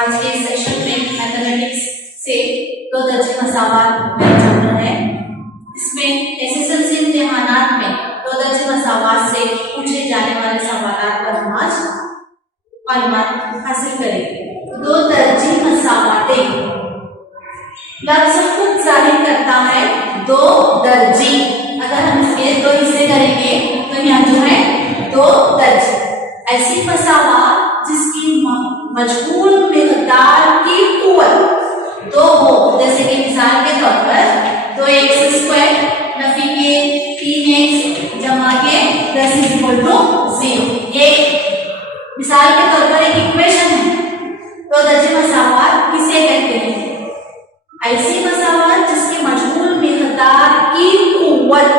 आज के इस सेशन में मैथमेटिक्स से दो दर्जे मसावात का चैप्टर है। इसमें एसएसएलसी इम्तिहानात में दो दर्जे मसावात से पूछे जाने वाले सवालों पर हम आज मालूमात हासिल करेंगे। दो दर्जे मसावातें लफ्ज़ खुद जाहिर करता है दो दर्जी। अगर हम इसके दो हिस्से करेंगे तो यहाँ जो है दो दर्जी, ऐसी मसावात जिसकी मजहूल मिक़दार की कुव्वत दो हो। जैसे कि मिसाल के तौर पर 2x² नफी के 3x जमा के 10 = 0। ये मिसाल के तौर पर एक इक्वेशन है। दो दर्जे मसावात किसे कहते हैं? ऐसी मसावात जिसकी मजहूल मिक़दार की कुव्वत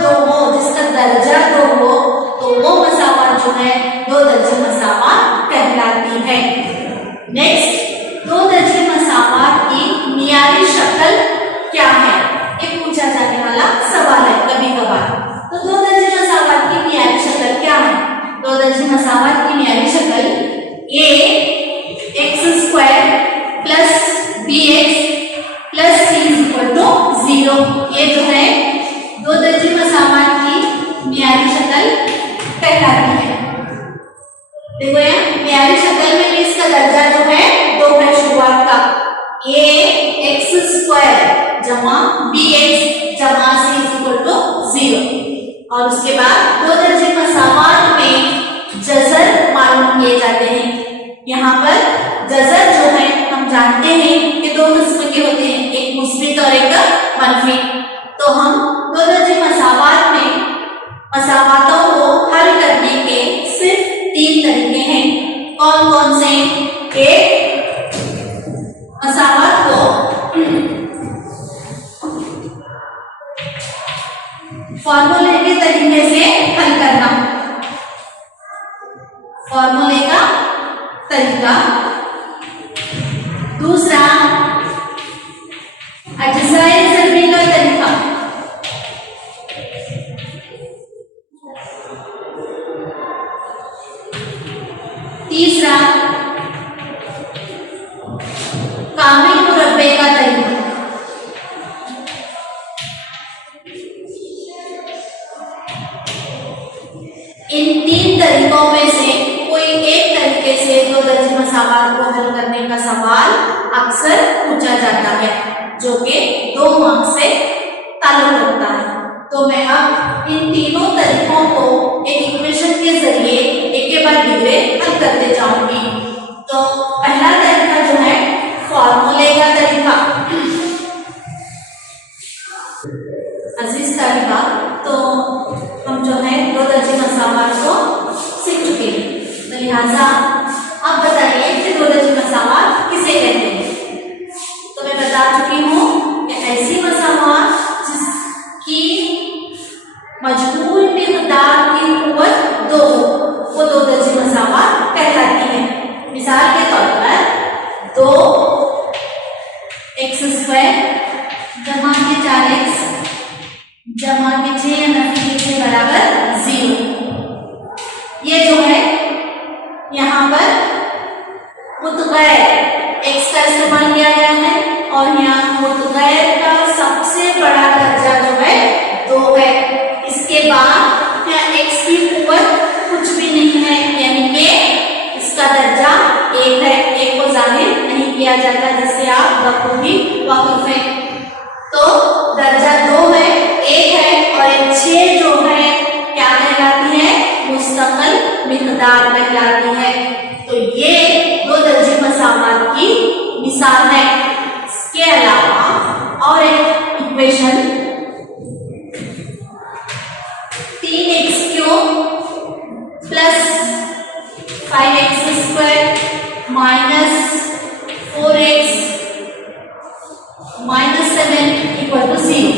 दो हो, जिसका दर्जा दो हो, तो वो मसावात जो है दो दर्जे मसावात कहलाती है। नेक्स्ट, दो दर्जे मसावात की मियारी शक्ल क्या है? ये पूछा जाने वाला सवाल है कभी कभार। तो दो दर्जे मसावात की मियारी शक्ल क्या है? दो दर्जे मसावात की मियारी शक्ल ax² + bx + c = 0। ये जो है दो दर्जे मसावात की मियारी शक्ल कहलाती है। देखो यहाँ मियारी शक्ल में भी इसका दर्जा जो है दो है शुरुआत का, ax² जमा bx जमा c = 0। और उसके बाद दो दर्जे मसावात में जज़र मालूम किए जाते हैं। यहाँ पर जज़र जो है हम जानते हैं कि दो किस्म के होते हैं, एक मुस्बित और एक मनफी। तो हम दो दर्जे मसावात में मसावातों को हल करने के सिर्फ 3 तरीके हैं। कौन कौन से? एक, मसावात को फॉर्मूले के तरीके से हल करना, फॉर्मूले का तरीका। दूसरा, अज्ज़ाए ज़रबी का तरीका। तीसरा, कामिल मुरब्बे का तरीका। इन 3 तरीकों में से कोई एक तरीके से दो दर्जे मसावात को हल करने का सवाल अक्सर पूछा जाता है, जो कि 2 मार्क्स से ताल्लुक रखता है। तो मैं अब इन तीनों तरीकों को एक इक्वेशन के जरिए एक के बाद दूसरे हल करते जाऊंगी। तो पहला तरीका जो है फॉर्मूले का तरीका। अजीज तरीका, तो हम जो है दो दर्जे मसावात को सीख चुके हैं, तो लिहाजा अब बताइए कि दो दर्जे मसावात किसे कहते हैं? तो मैं बता चुकी हूँ कि ऐसी मसावात जिसकी मजहूल मिक़दार की कुव्वत दो हो, वो दो दर्जे मसावात कहलाती है। मिसाल के तौर पर 2x² जमा के 4x जमा के 6 नफी के 6 = 0। ये जो है यहाँ पर मुतग़य्यर x का इस्तेमाल किया गया है, और यहाँ मुतग़य्यर का सबसे बड़ा दर्जा जो है 2 है। इसके बाद यहाँ x की कुव्वत कुछ भी नहीं है, यानी कि इसका दर्जा 1 है। 1 को जाहिर नहीं किया जाता, जिससे आप बखूबी वाकिफ हैं। तो दर्जा 2 है, 1 है, और 6 जो है क्या कहलाती है? मुस्तक़िल मिक़दार कहलाती है। तो ये दो दर्जे मसावात की मिसाल है। इसके अलावा और एक इक्वेशन 3x³ + 5x² - 4x - 7 = 0।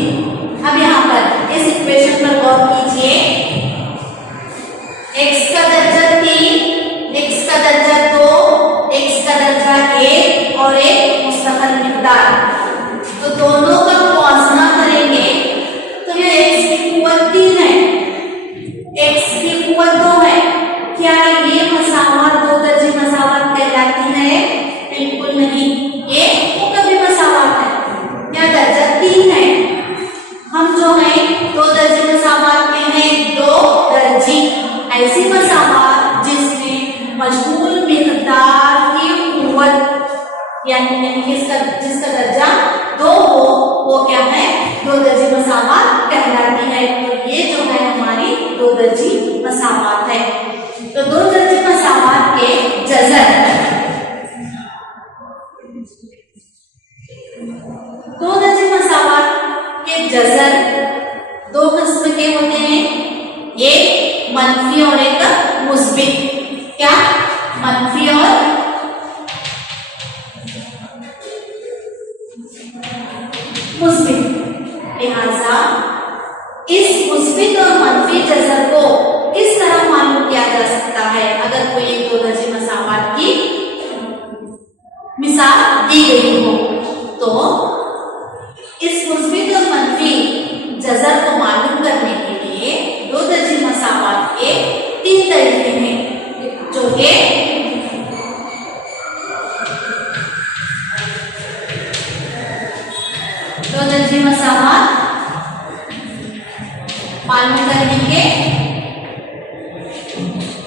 अब यहाँ पर इस इक्वेशन पर गौर कीजिए। x का दर्जा 3, x का दर्जा 2, x का दर्जा 1 और एक मुस्तक़िल मिक़दार। तो दोनों का मुआवजा करेंगे यानी कि जिसका दर्जा 2 हो वो क्या है, दो दर्जी मसावत कहलाती है। तो ये जो है हमारी दो दर्जी मसावत है। तो दो दर्जी मसावत के जज़र, दो दर्जी मसावत के जज़र दो किस्म के होते हैं, एक मनफी और एक मुस्बित। क्या? मनफी और मुस्बित। लिहाजा इस मुस्बित और मनफी जज़र को किस तरह मालूम किया जा सकता है? अगर कोई एक दो दर्जी मसावत की मिसाल दी गई हो तो इस मुस्बित और मनफी जज़र को मालूम करने के लिए दो दर्जी मसावत के 3 तरीके हैं, जो कि दो दर्जी मसावत मालूम करने के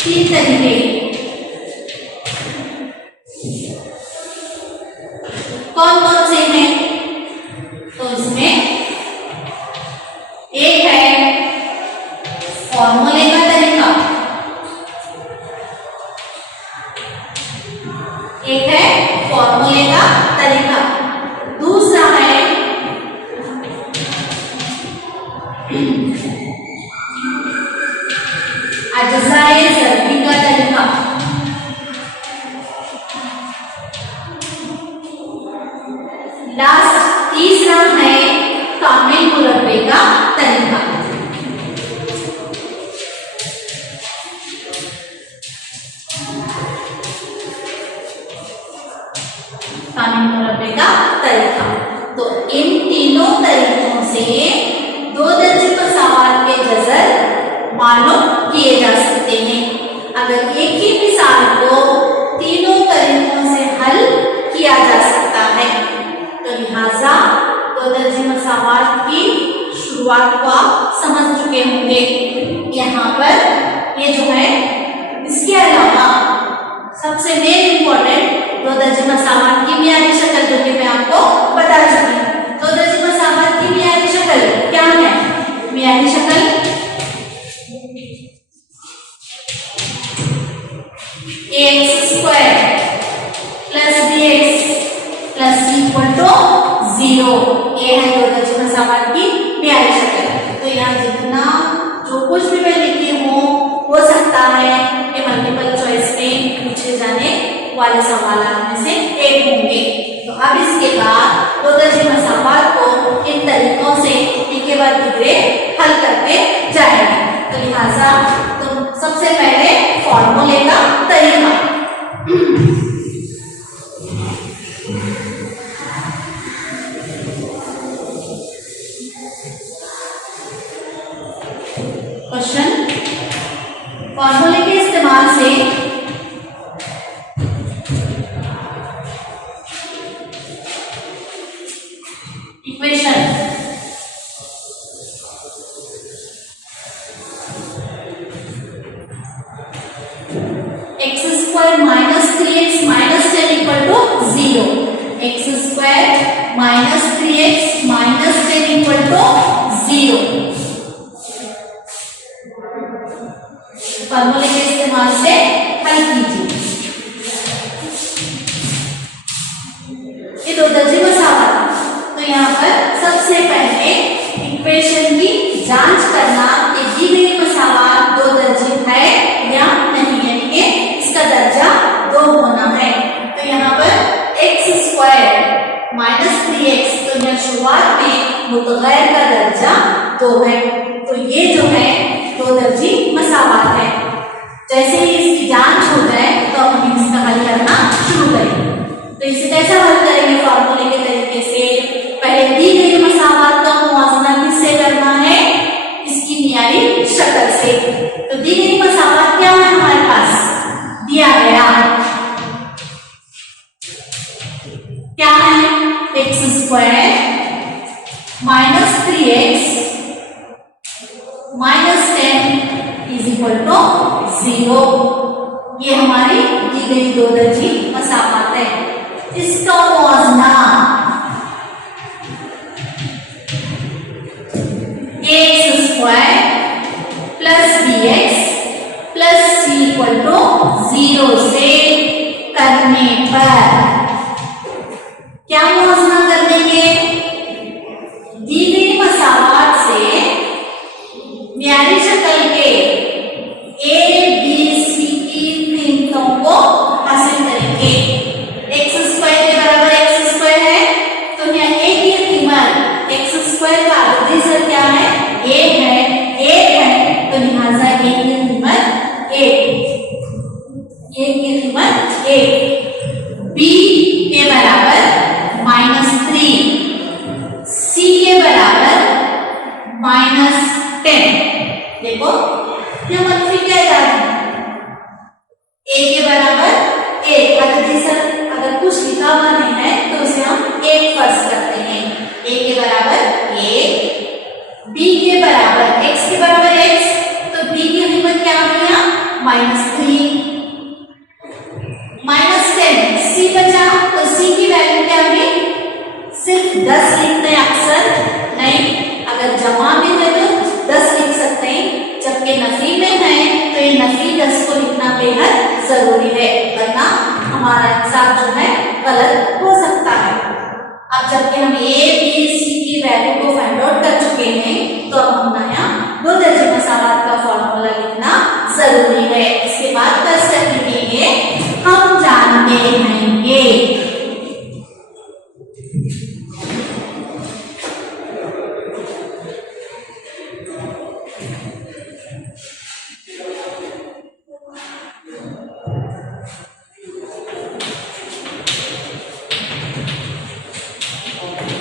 3 तरीके। कौन कौन से हैं? तो इसमें एक है फॉर्मूले का तरीका, एक है फॉर्मूले का तरीका, दूसरा है अज्जाए ज़रबी का तरीका, लास्ट तीसरा है कामिल मुरब्बे का तरीका। कामिल मुरब्बे का तरीका। तो इन तीनों तरीकों से दो दर्जी मसावत के जज़र मालूम किए जा सकते हैं। अगर एक ही मिसाल को तीनों तरीकों से हल किया जा सकता है तो लिहाजा दो दर्जी मसावत की शुरुआत को आप समझ चुके होंगे। यहाँ पर ये जो है, इसके अलावा सबसे मेन इंपॉर्टेंट दो दर्जी मसावत की मियादी शक्ल, जो कि मैं आपको बता चुकी हूँ। दो दर्जी मसावत की मियादी शक्ल क्या है? मियादी शक्ल ax² प्लस bx प्लस = 0, ये है दो दर्जी मसावत की मियादी शक्ल। तो यहाँ जितना जो कुछ भी मैं लिखी हूँ हो सकता है ये मल्टीपल चॉइस में पूछे जाने वाले सवालों में से एक होंगे। तो अब इसके बाद दो दर्जी मसावत को इन तरीकों से एक के बाद दूसरे हल करते जाएंगे। तो लिहाजा तो सबसे पहले फॉर्मूले का तरीका। क्वेश्चन, फॉर्मूले के इस्तेमाल से equation x² - 3x - 10 = 0, x² - 3x - 10 = 0। फॉर्मूले के इस्तेमाल से हल कीजिए। ये दो दर्जी मसावत। तो यहाँ पर सबसे पहले इक्वेशन की जांच करना कि दी गई मसावत दो दर्जी है या नहीं, यानी कि इसका दर्जा 2 होना है। तो यहाँ पर x² - 3x, तो यह शुरुआत में मुतगैर का दर्जा 2 है। तो ये जो है दो दर्जी मसावत है। जैसे ही इसकी जांच हो जाए तो हम इसका हल करना शुरू करेंगे। तो इसे कैसे हल करेंगे? फॉर्मूले के तरीके से पहले दी गई मसावत का मुआवजा किससे करना है? इसकी मियादी शक्ल से। तो दी गई मसावत क्या है हमारे पास? दिया गया क्या है? x² - 3x - 10 = 0। ये हमारी दी गई दो दर्जी मसावत है। इसका जबकि हम ए बी सी की वैल्यू को फाइंड आउट कर चुके हैं, तो अब हम नया दो दर्जे मसावात का फॉर्मूला लिखना जरूरी है। इसके बाद कंस्ट्रक्ट लिखेंगे, हम जानते हैं ये।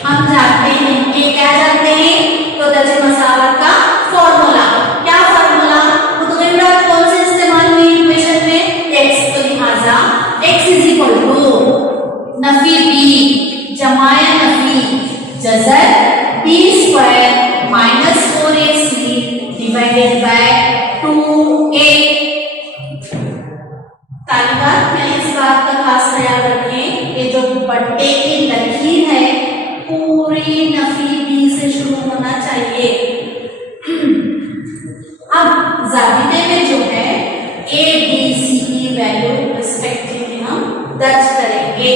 हम जानते हैं ये, क्या जानते हैं? दो दर्जे मसावत का फॉर्मूला। क्या फॉर्मूला? उत्कीर्णक कौन से इस्तेमाल हुई इक्वेशन में? x, तो लिहाजा x इज इक्वल टू नफी b जमाया नफी जजर b square minus 4ac divided by 2a। तालिका में इस बात का खास ख्याल रखें, ये जो बट्टे की लकीर है पूरी नफी बी से शुरू होना चाहिए। अब जाबिते में जो है ए बी सी की वैल्यू रिस्पेक्टिवली हम दर्ज करेंगे।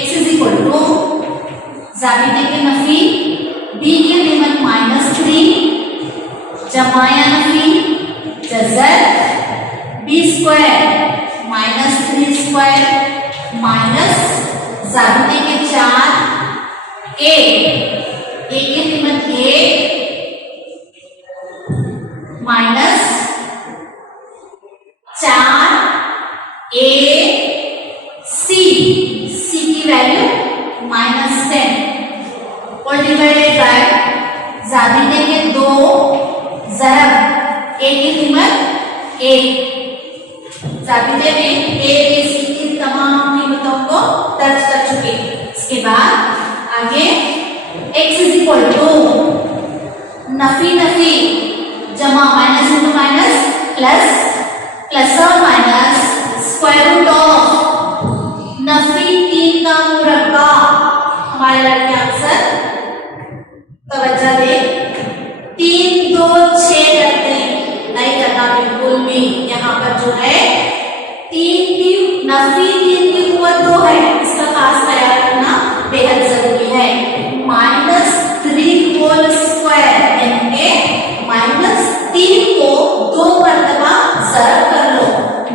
x इज इक्वल टू जाबिते की नफी b की लिमिट -3 जमाया नफी जजर b square minus 3 square minus जाबिते के 4 a की limit a minus 4 a c की वैल्यू -10 और डिवाइडेड बाय जाबिते के 2 जरब a की कीमत 1। जाबिते में ए बी सी की तमाम कीमतों को दर्ज कर चुके हैं। इसके बाद आगे x इज इक्वल टू नफी नफी जमा माइनस इंटू माइनस प्लस और माइनस स्क्वायर रूट ऑफ नफी 3 का मुरब्बा। हमारे लड़के आंसर तवज्जो दे, 3 2 6 करते हैं, नहीं करना बिल्कुल भी। यहाँ पर जो है 3 की नफी 3 की कुव्वत 2 है, इसका खास ख्याल रखना बेहद जरूरी है। -3 होल स्क्वायर यानी -3 को 2 मरतबा ज़रब कर लो।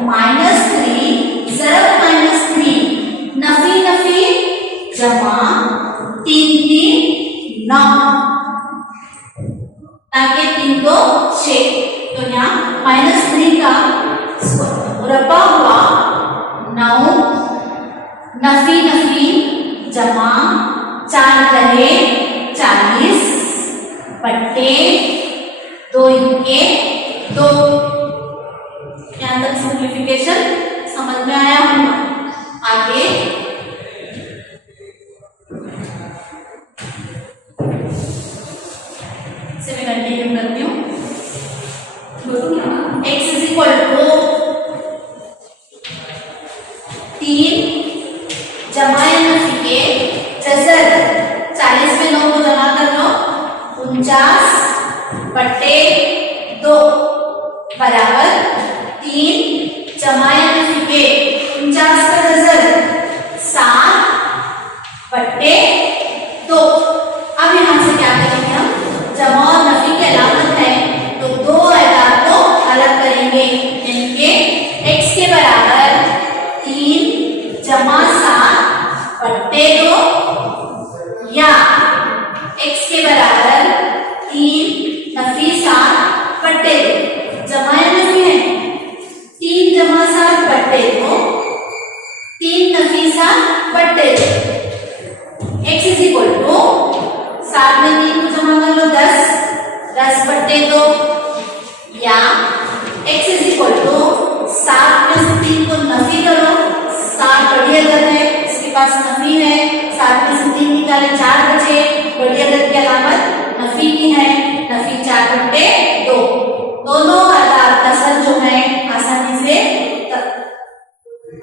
-3 ज़रब -3 नफी नफी जमा 3 की 9 ताकि 3 2 6, तो यहाँ -3 का मुरब्बा हुआ 9 नफी नफी जमा 4 रहे 40 बट्टे 2 इनके 2। यहाँ तक सिंप्लीफिकेशन समझ में आया होगा। आगे से मैं कंटिन्यू करती हूँ। x इज इक्वल टू 3 जमाया नफी के जजर 40 में 9 को जमा कर लो 49 बट्टे 2 बराबर 3 जमाया नफी के 49 का जजर 7 बट्टे 2। अब यहां से क्या करेंगे हम? जमा और नफी की अलामत है तो दो अदाद को अलग करेंगे, यानी कि x के बराबर 3 जमा 7 बट्टे 2 या x के बराबर 3 नफी 7 बट्टे 2। जमा या नफी है 3 जमा 7 बट्टे 2 3 नफी 7 बट्टे 2। x इज इक्वल टू 7 में 3 को जमा कर लो 10 बट्टे 2 या x इज इक्वल टू 7 में से 3 को नफी करो, 7 बड़ी अदद है, इसके पास नफी है, 7 में से 3 निकाले 4 बचे, बड़ी अदद की अलामत नफी की है, नफी 4 बट्टे 2। दोनों अदाद का सर जो है आसानी से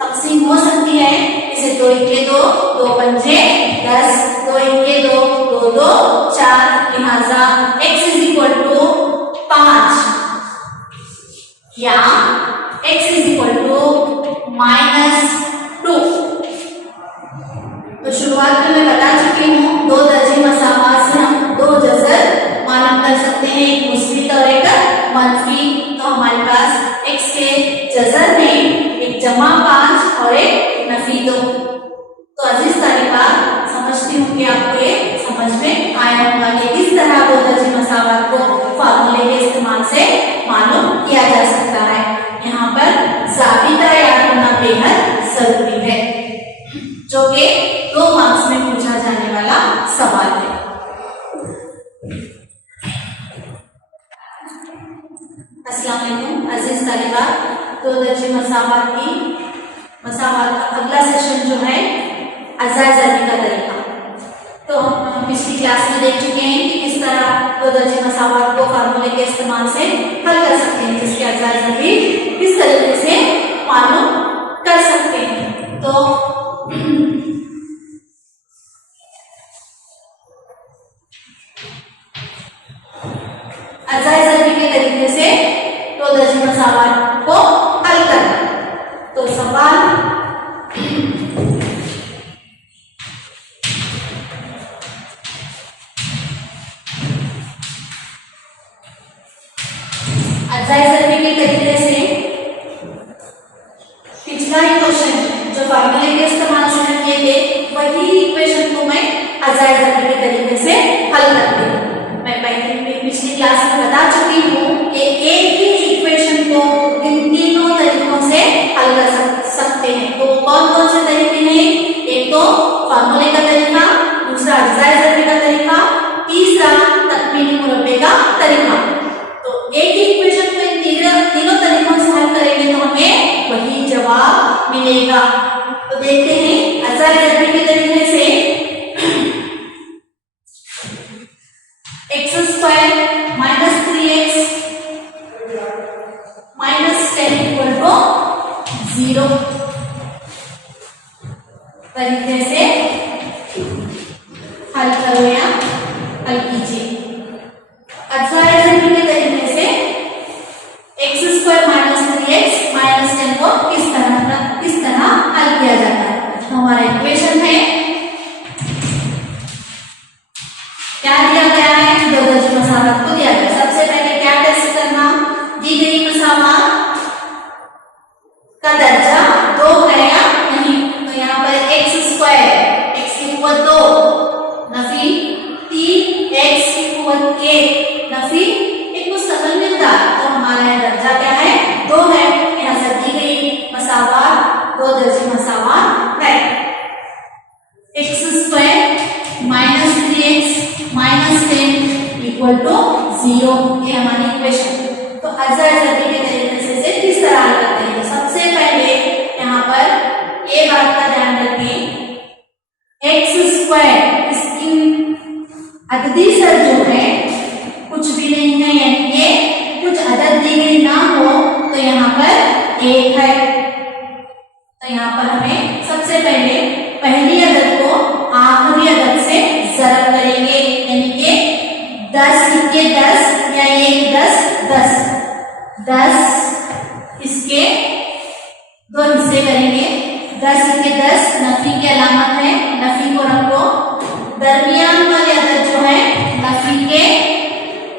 तकसीम हो सकती है। इसे 2 इनके 2 2 पंजे 10 2 इनके 2 2 2 4, लिहाजा x इज इक्वल टू 5 या x इज इक्वल टू -2। तो शुरुआत में मैं बता चुकी हूँ दो तो अजीज तालिबात, समझती हूँ कि आपको ये समझ में आया होगा कि किस तरह बहुदर्जी मसावत को फार्मूले के इस्तेमाल से मालूम किया जा सकता है। यहाँ पर ज़ाबिता याद होना बेहद जरूरी है, जो कि 2 मार्क्स में पूछा जाने वाला सवाल है। अस्सलाम वालेकुम अजीज तालिबात, बहुदर्जी मसावत का अगला सेशन जो है अज़ाय ज़रबी का तरीका। तो हम पिछली क्लास में देख चुके हैं कि किस तरह बहुदर्जी मसावत को फार्मूले के इस्तेमाल से हल कर सकते हैं, जिसके अज़ाय ज़रबी किस तरीके से मालूम कर सकते हैं। तो अज़ाय ज़रबी के तरीके से बहुदर्जी मसावत को हल करना। तो सवाल अज़ाय ज़रबी के तरीके से पिछला ही क्वेश्चन जो फार्मूले के इस्तेमाल से किए थे, वही इक्वेशन को मैं अज़ाय ज़रबी के तरीके से हल करती हूँ। मैं पिछली क्लास में बता चुकी हूँ कि एक ही इक्वेशन को इन तीनों तरीकों से हल कर सकते हैं। तो कौन कौन से तरीके हैं? एक तो फार्मूले का तरीका, दूसरा अज़ाय ज़रबी का तरीका, तीसरा तकमीली मुरब्बे का तरीका। तो एक ही इक्वेशन को इन तीनों तरीकों से हल करेंगे तो हमें वही जवाब मिलेगा। तो देखते हैं अज़ाय ज़रबी के तरीके से x² - 3x - 10 = 0 तरीके से हल करो या हल कीजिए। अज़ाय ज़रबी के तरीके से x² - 3x - 10 को किस तरह हल किया जाता है। तो हमारा इक्वेशन है, क्या दिया गया है? बहुदर्जी मसावत को दिया गया। सबसे पहले क्या टेस्ट करना? दी गई मसावत का दर्जा 2 है या नहीं। तो यहाँ पर x² x की कुव्वत 2 नफी 3 x की कुव्वत 1 नफी एक मुस्तकिल मिकदार। तो हमारा यह दर्जा क्या है? 2 है। यहाँ से दी गई मसावत बहुदर्जी मसावत है। x² - 3x - 10 = 0 ये हमारी इक्वेशन। तो अज़ाय ज़रबी के तरीके से किस तरह हल करते हैं? तो सबसे पहले यहाँ पर ये बात का ध्यान रखें, x² इसकी अददी सर जो है कुछ भी नहीं है, यानी कि कुछ अदद दी गई ना हो तो यहाँ पर 1 है। तो यहाँ पर हमें सबसे पहले पहली अदद को आखिरी अदद से ज़रब करेंगे, यानी कि 10 के 10 या 1 10 10 इसके 2 हिस्से करेंगे। 10 के 10 नफी की अलामत है, नफी को रखो। दरमियान वाली अदद जो है नफी के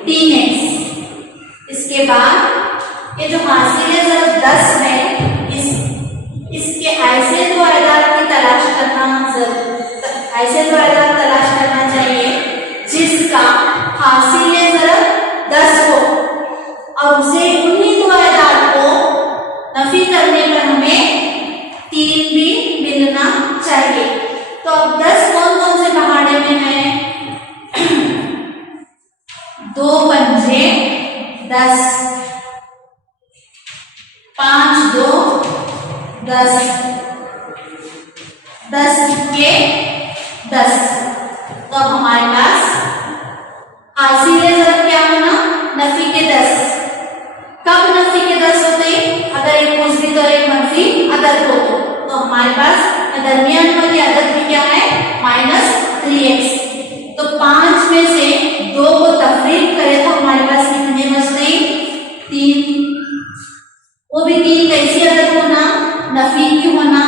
3x। इसके बाद ये जो हासिल ज़रब 10 है, इसके ऐसे दो अदाद की तलाश करना चाहिए जिसका हासिल ज़रब 10 हो, और उसे उन्हीं दो अदाद को नफी करने पर हमें 3 भी मिलना चाहिए। तो अब 10 कौन कौन से पहाड़े में है? 2 पंजे 10, 5 2 10, 10 के 10। तो अब हमारे पास हासिल ज़रब क्या होना? नफी के 10। कब नफी के 10 होते हैं? अगर एक मुस्बित और एक मनफी अदद हो तो हमारे पास दरमियान वाली अदद भी क्या है? -3x। तो 5 में से 2 को तफरीक करें तो हमारे पास कितने बचते हैं? 3। वो भी 3 कैसी अदद होना? नफी की होना।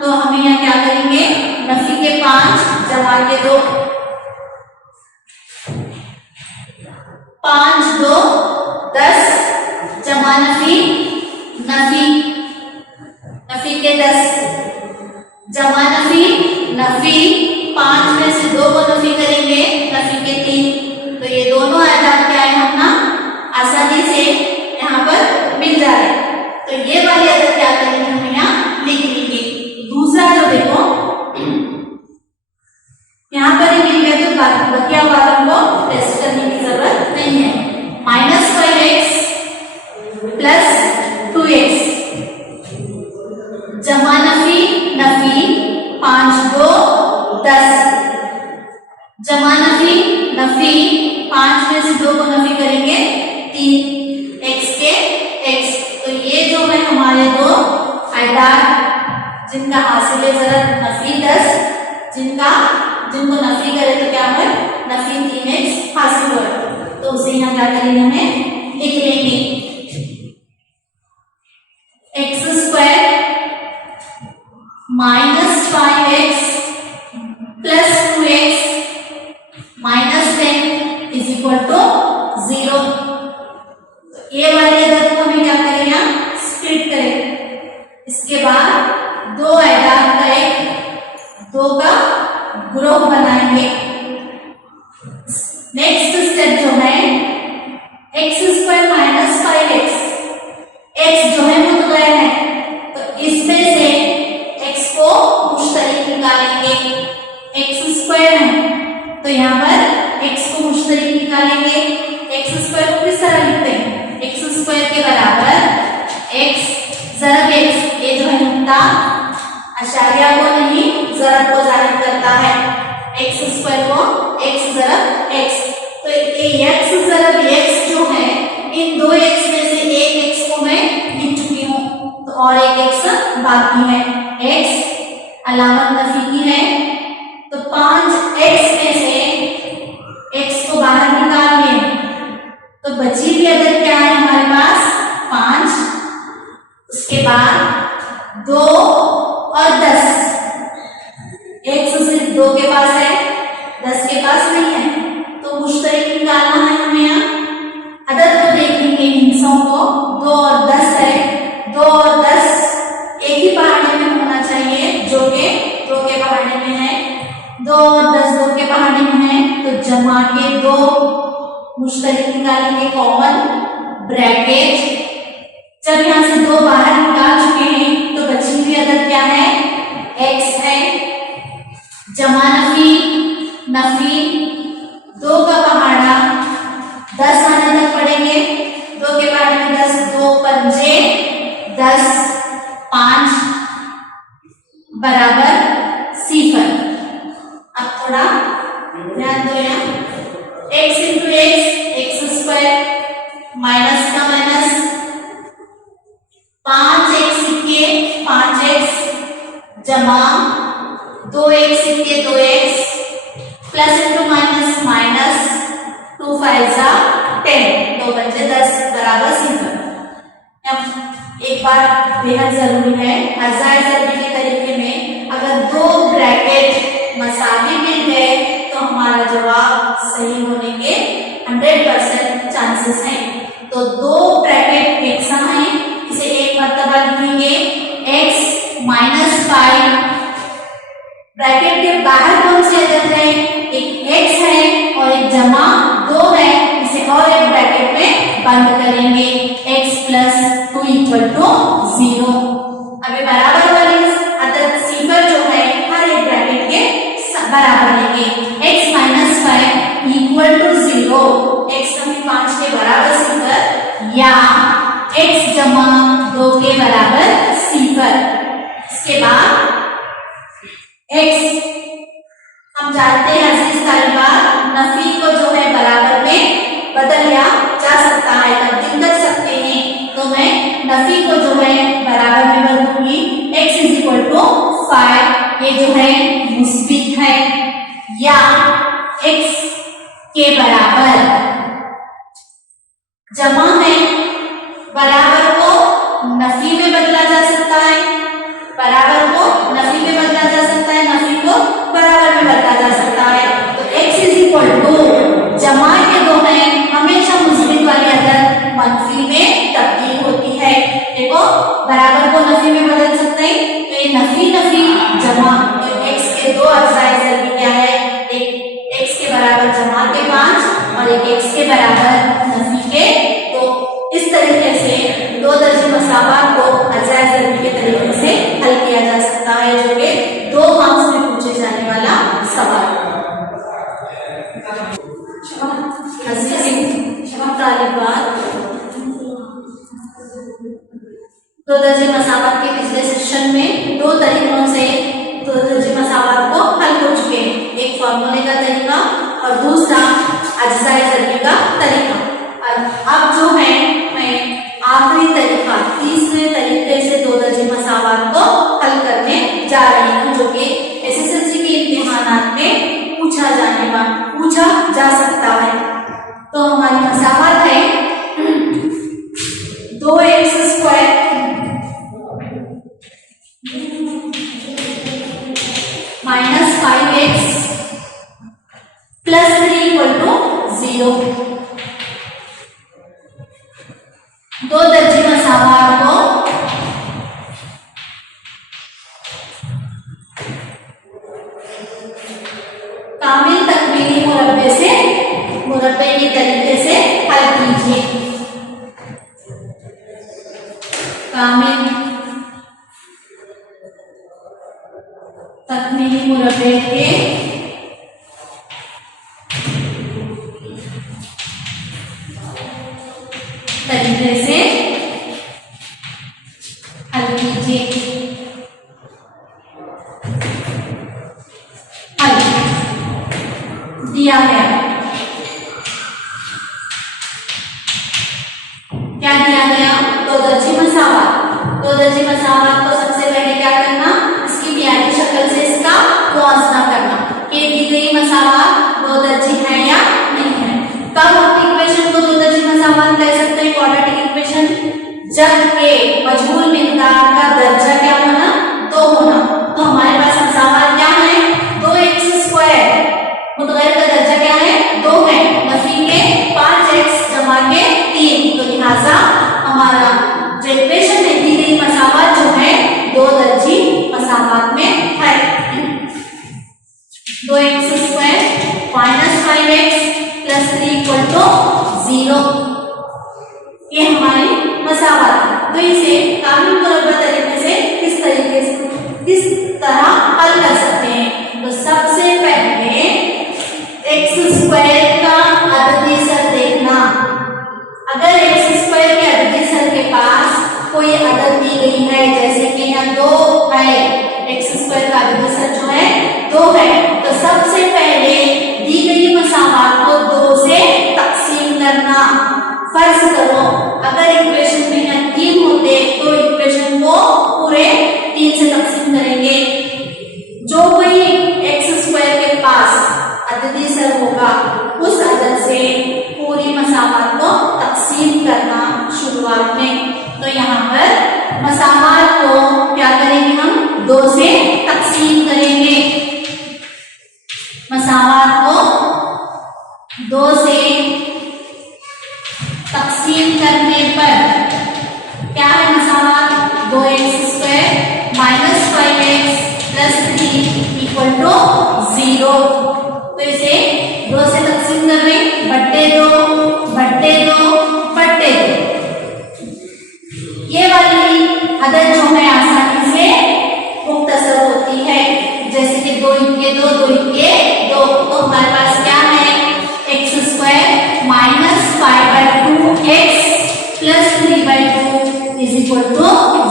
तो हम यहाँ क्या करेंगे? नफी के 5 जमा के 2, 5 2 10 जमा नफी के 10 जमा नफी, नफी 5 में से 2 को नफी करेंगे, नफी के 3, तो ये दोनों आयात क्या है अपना आसानी से यहाँ पर मिल जाए। तो ये वाली आदत क्या करेंगे हम यहाँ लिख लेंगे। दूसरा जो देखो यहाँ पर ही मिल गया, तो बाकी बकिया वाला को टेस्ट करने की जरूरत नहीं है। -5x + 2x जमा नफी, नफी 5 2 10, जमा नफी, नफी 5 में से 2 को नफी करेंगे 3, x के x। तो ये जो है हमारे दो आयदाद जिनका हासिल ज़रब नफी 10, जिनको नफी करे तो क्या है नफी 3x हासिल हो। तो उसे हम क्या करेंगे, हमें लिख लेंगे x² -5x + 2x -10 = 0। ये वाली आदत को हमें क्या करेंगे, स्प्लिट करें। इसके बाद दो आयदाद का एक 2 का ग्रुप बनाएंगे। नेक्स्ट स्टेप जो है x² -5x, x जो है वो तो गया है, तो इसमें से x को मुश्तरिक निकालेंगे। x² है तो यहाँ पर x को मुश्तरिक निकालेंगे। x² को किस तरह लिखते हैं, x² के बराबर x ज़रब x, ये जो है नुक्ता अशारिया को नहीं ज़रब को जाहिर करता है। x² को x ज़रब x, तो ये x ज़रब x जो है इन दो x में से एक x को मैं लिख चुकी हूँ, तो और एक x बाकी है। x अलामत नफी की है, तो 5x में से x को बाहर निकालिए, तो बची हुई अदद क्या है हमारे पास 5, उसके बाद 2 और 10। x सिर्फ 2 के पास है, 10 के पास नहीं है, तो मुश्तरिक निकालना है हमें। यहाँ अदद को देखेंगे, हिस्सों को 2 और 10 है, 2 और 10 एक ही पहाड़े में होना चाहिए, जो कि 2 के पहाड़े में है। 2 और 10 2 के पहाड़े में है, तो जमा के 2 मुश्तरिक निकालेंगे, कॉमन ब्रैकेट। जब यहाँ से 2 बाहर निकाल चुके हैं, तो बची हुई अदद क्या है, x है। जमा नफी, नफी 2 का पहाड़ा 10 आने तक पढ़ेंगे, 2 के पहाड़े में 10, 2 पंजे 10, 5 बराबर 0। अब थोड़ा ध्यान दो, यहाँ x × x, x² माइनस का माइनस 5x के 5x जमा 2x के 2x plus into minus minus 2 5 10, 2 बचे 10 बराबर 0। अब एक बात बेहद जरूरी है, अज़ाए ज़रबी के तरीके में अगर 2 ब्रैकेट मसावी मिल गए तो हमारा जवाब सही होने के 100% चांसेस हैं। तो 2 ब्रैकेट एक सा है, इसे एक मर्तबा लिखेंगे x -5, ब्रैकेट के बाहर कौन से अदद है, एक x है और एक जमा 2 है, इसे और एक ब्रैकेट में बंद करेंगे, x + 2 = 0। अभी बराबर वाली अदद सिफर जो है हर एक ब्रैकेट के बराबर लेंगे। x - 5 = 0, x कभी 5 के बराबर सिफर या x जमा 2 के बराबर सिफर। इसके बाद x हम जानते हैं अजीज तालिबात, नफी को जो है बराबर में बदल लिया जा सकता है, तब्दील कर सकते हैं। तो मैं नफी को जो है बराबर में बदलूंगी, x = 5, ये जो है मुस्बित है, या x के बराबर जमा है, बराबर को नफी में बदला जा सकता है, बराबर को नफी में बदला जा सकता है, नफी को बराबर में बदला जा सकता है। तो x = जमा के 2 है, हमेशा मुस्बित वाली अदद मनफी में तब्दील होती है। देखो बराबर को नफी में बदल सकते हैं, तो ये नफी नफी जमा दो अज्जाए ज़रबी क्या है, एक x के बराबर जमा के 5 और एक x के बराबर नफी के 2। इस तरीके से दो दर्जे मसावात को अज्जाए ज़रबी के तरीके से हल किया जा सकता है, जो कि 2 मार्क्स में पूछे जाने वाला सवाल। दो दर्जे मसावात के पिछले सेशन में 2 तरीकों से दो दर्जे मसावात को हल हो चुके हैं, एक फॉर्मूले का तरीका और दूसरा अज्जाए ज़रबी का तरीका। अब जो है मैं आखिरी तरीका, तीसरे तरीके से दो दर्जे मसावात को हल करने जा रही हूँ, जो कि एसएसएलसी के इम्तिहानात में पूछा जा सकता है। तो हमारी मसावात है 2x² माइनस 5x प्लस 3 = 0। दो दर्जे मसावात को कामिल तकमीली मुरब्बे के तरीके से हल कीजिए। कामिल तकमीली मुरब्बे के तरीके से हल कीजिए। हल दिया गया, क्या दिया गया, दो दर्जे मसावात। दो दर्जे मसावात को सबसे पहले क्या करना, इसकी बियानी शक्ल से इसका मुआवजा करना कि दी गई मसावात दो दर्जे है या नहीं है। कब हम इक्वेशन को दो दर्जे मसावात कह सकते हैं, क्वाड्रेटिक इक्वेशन, जबकि मजहूल मिकदार का दर्जा क्या होना, 2 होना। तो हमारे पास मसावात क्या है, 2x², मुतगैर का दर्जा क्या है, 2 है, नफी के 5x जमा के 3। तो लिहाजा हमारा जो इक्वेशन में दी गई मसावात जो है दो दर्जी मसावात में है। 2x² माइनस 5x प्लस 3 = 0, ये हमारी मसावात है। तो इसे कामिल मुरब्बा तरीके से किस तरह हल कर सकते हैं। तो सबसे पहले x² का अददी सर देखना। अगर x² के अददी सर के पास कोई अदद दी गई है, जैसे कि यहाँ 2 है, x² का अददी सर जो है 2 है, तो सबसे पहले दी गई मसावात को 2 से तकसीम करना। फर्ज करो अगर इक्वेशन में यहाँ 3 होते तो इक्वेशन को पूरे 3 से तकसीम करेंगे। जो कोई x² के पास अददी सर होगा उस अदद से पूरी मसावात को तकसीम करना शुरुआत में। तो यहाँ पर मसावात को क्या करेंगे, हम 2 से तकसीम करेंगे। मसावात को 2 से तकसीम करने पर क्या है मसावात, 2x² माइनस 5x प्लस 3 = 0। तो इसे 2 से तकसीम कर रहे हैं, बट्टे 2 ये वाली अदद जो है आसानी से मुख्तसर होती है, जैसे कि 2 × 2 2 × 2। तो हमारे पास क्या है, x² माइनस 5/2x प्लस 3/2 =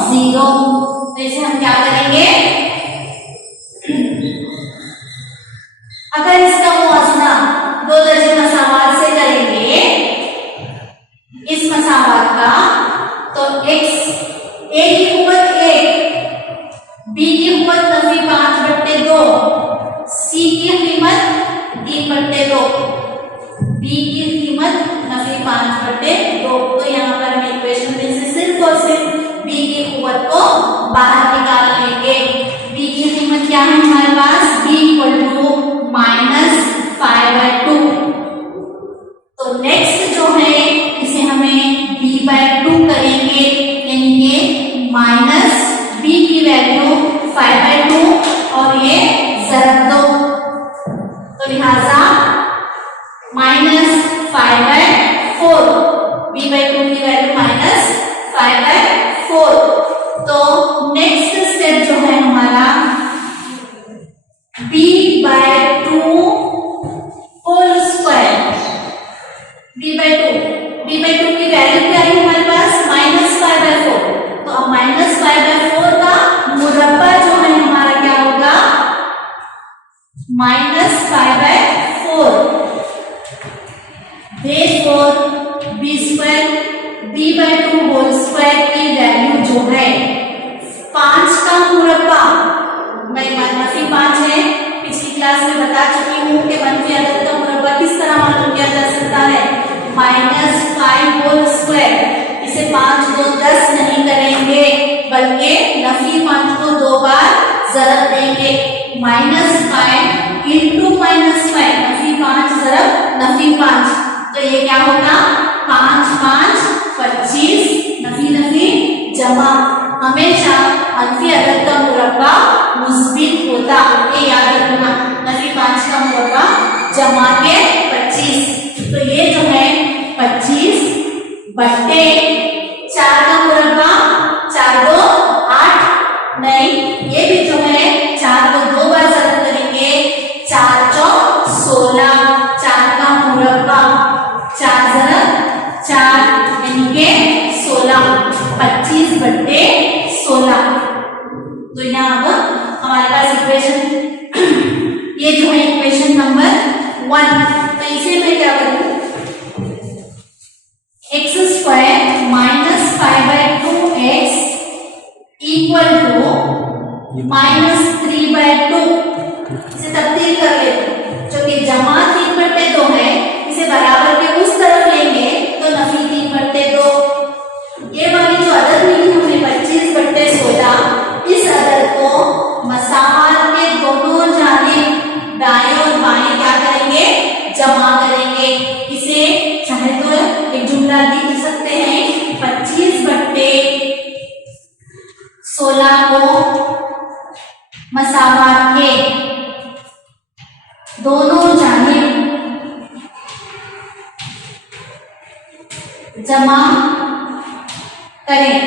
0। तो इसे हम क्या करेंगे, अगर इसका मुआवजा दो दर्जे मसावात से करेंगे इस मसावात का, तो x a की कुव्वत 1, b की कुव्वत नफी 5/2, c की कीमत 3/2, b की कीमत नफी 5/2। तो यहाँ पर हम इक्वेशन में से सिर्फ और सिर्फ b की कुव्वत को बाहर निकाल लेंगे। b की कीमत क्या है हमारे पास, b = -5/2। तो नेक्स्ट जो है इसे हमें b/2 करेंगे, यानी ये माइनस b की वैल्यू 5/2 और ये ज़रब दो, तो लिहाजा -5/4, b/2 की वैल्यू -5/4। तो नेक्स्ट स्टेप जो है हमारा b/2 होल स्क्वायर, b/2 की वैल्यू क्या है हमारे पास -5/4। तो अब -5/4 का मुरब्बा जो है हमारा क्या होगा -5/4। therefore b/2 होल स्क्वायर की वैल्यू जो है 5 का मुरब्बा, मैं मनफी 5 है, पिछली क्लास में बता चुकी हूँ कि मनफी अदद का मुरब्बा किस तरह मालूम किया जा सकता है, -5 होल स्क्वायर। इसे 5 को 10 नहीं करेंगे बल्कि नफी 5 को 2 बार ज़रब देंगे, -5 इंटू -5, नफी 5 ज़रब नफी 5, तो ये क्या होगा 5 5 25, नफी नफी जमा। हमेशा मनफी अदद का मुरब्बा मुस्बित होता, ये याद रखना, नफी 5 का मुरब्बा जमा के 25। तो ये जो है 25 बट्टे 4 का मुरब्बा, 4 2 8, नहीं ये भी जो है 4 को 2 बार ज़रब करेंगे, 4 चौक 16, 4 का मुरब्बा 4 ज़रब 4 यानी के 16, 25 बट्टे 16। तो यहाँ अब हमारे पास इक्वेशन ये जो है इक्वेशन नंबर 1। तो इसे मैं क्या करूँ, x² -5/2x इक्वल टू -3/2, इसे तब्दील कर लेते हैं, जो कि जमा 3/2 है, इसे बराबर के उस तरफ लेंगे तो नफी 3/2। ये वाली जो अदद मिली हमने 25/16, इस अदद को मसाहत के दोनों जानिब दाएं और बाएं क्या करेंगे, जमा करेंगे। इसे चाहे तो एक जुमला लिख सकते हैं, 25/16 को मसाहत के दोनों जानिब जमा करें।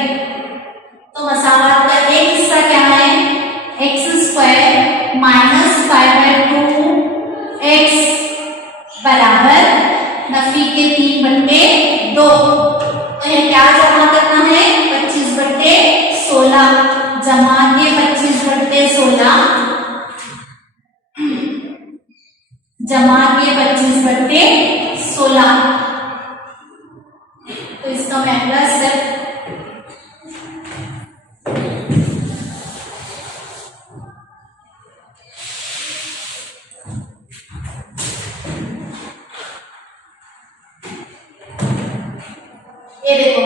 तो मसावत का एक हिस्सा क्या है, x² -5/2x बराबर नफी के 3/2। तो ये क्या जमा करना है, 25/16 जमा के 25/16 जमा के 25/16। तो इसका मैं अगला स्टेप ये देखो,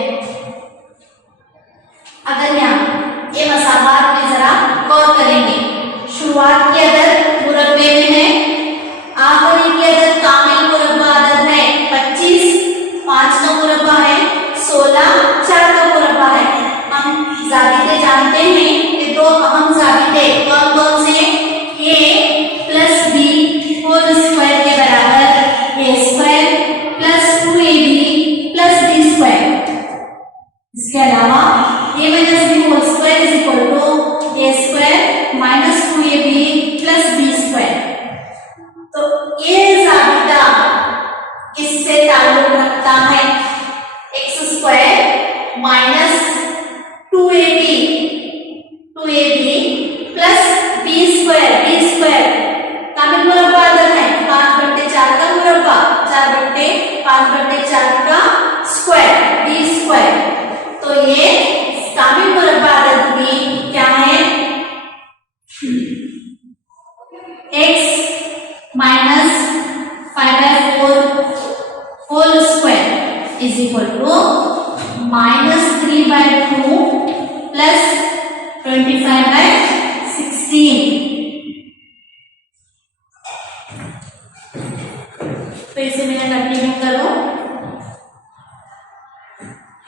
अगर यहाँ ये मसावत में जरा गौर करेंगे, शुरुआत की अदद मुरब्बे में है, आखिरी की अदद कामिल मुरब्बा अदद है 25, 5 का मुरब्बा है 16, 4 का मुरब्बा है। हम ज़ाबिते जानते हैं कि दो अहम ज़ाबिते कौन कौन से, a + b होल स्क्वायर के बराबर a² + 2ab + b²। इसके अलावा a - b whole square = a² - 2ab + b²। तो ये ज़ाबिता किससे ताल्लुक रखता है, x² - 2ab + b² कामिल मुरब्बा अदद है, 5/4 का मुरब्बा, 4/5/4 का स्क्वायर b²। तो ये कामिल मुरब्बा अदद भी क्या है, x - 5/4 होल स्क्वायर = -3/2 + 25/16। तो इसे मैंने कंटिन्यू करो,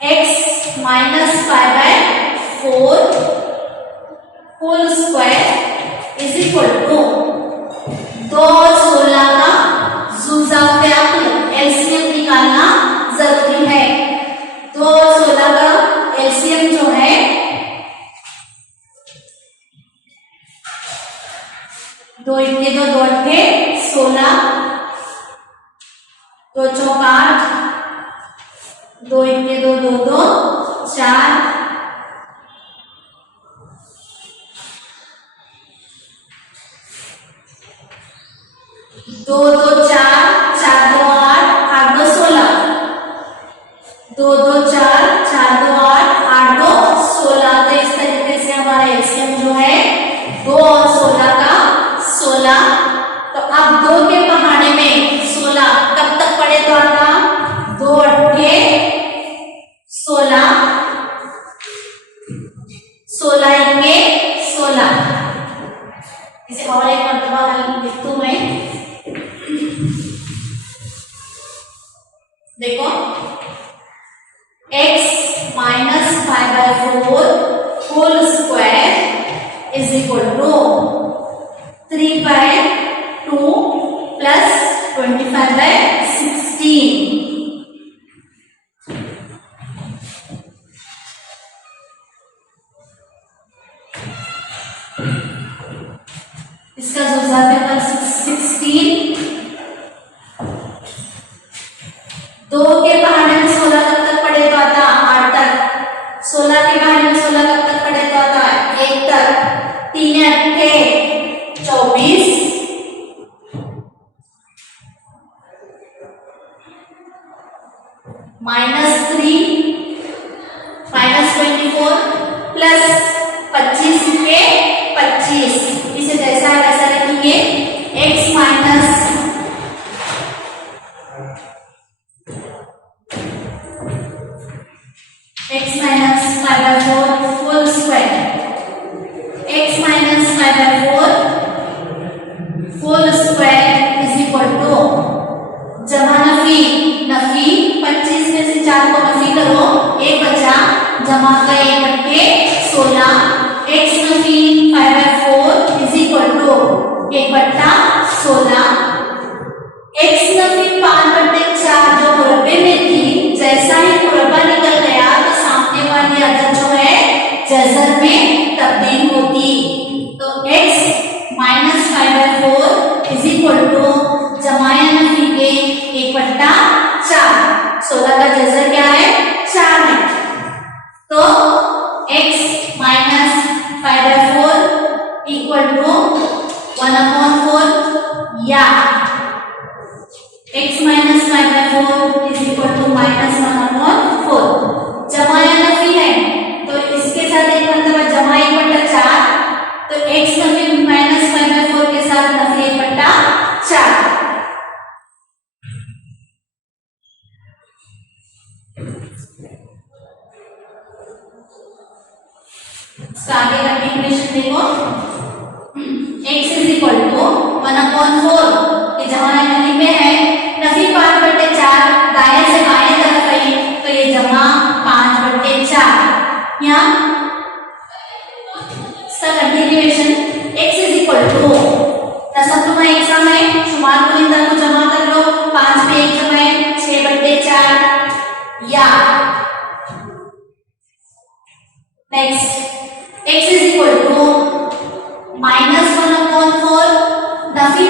x - 5/4 होल स्क्वायर = इक्के दो, दो अट्ठे 16, दो चौक 8, दो इक्के दो, दो दो 4, दो दो 4, 4 दो 8, 8 दो 16, दो दो 4, 4 दो 8, 8 दो 16। तो इस तरीके से हमारा एलसीएम जो है 2 और 16 का 16। तो अब 2 के पहाड़े में 16 कब तक पढ़े तो आता 2 अट्ठे 16, 16 इक्के 16। इसे और एक मरतबा लिख दूं मैं, देखो x minus 5/4 whole square is equal to 3/2 plus 25/16। इसका जो जाता 16, 2 के पहाड़े में 16 कब तक पढ़े तो आता 8 तक, 16 के पहाड़े में 16 कब तक पढ़े तो आता 1 तक, 3 अट्ठे 24, -3 -24 प्लस 25 के 25। इसे जैसा है वैसा लिखेंगे, x minus 5/4 whole square, x minus 5/4 whole square is equal to, जमा नफी नफी 25 में से 4 को नफी करो, 1 बचा, जमा का 1 बटे 16, x नफी 5/4 इज इक्वल टू 1 बटा 16, x नफी 5/4 जो मुरब्बे में थी, जैसा ही मुरब्बा निकल गया तो सामने वाली अदद जो है जज़र में तब्दील होती। तो x minus 5/4 is equal to जमाया नफी के 1 बटा 4, 16 का जज़र क्या है 4 है। तो x माइनस 5/4 इक्वल टू 1/4 या x minus 5/4 is equal to -1/4। जमाया नफी है तो इसके साथ एक मतलब जमा 1 बटा 4, तो x नफी माइनस 5/4 के साथ नफी 1 बटा 4। आगे का इक्वेशन देखो, x इज इक्वल टू 1/4, ये जमा नफी में है, नफी 5/4 दाएं से बाएं तरफ आई तो ये जमा 5/4। यहाँ इसका continuation x is equal to नसबनुमा एक सम है, शुमार कुलिंदा को जमा कर लो, 5 पे 1 जमा है 6/4 या next x is equal to -1/4 Nafi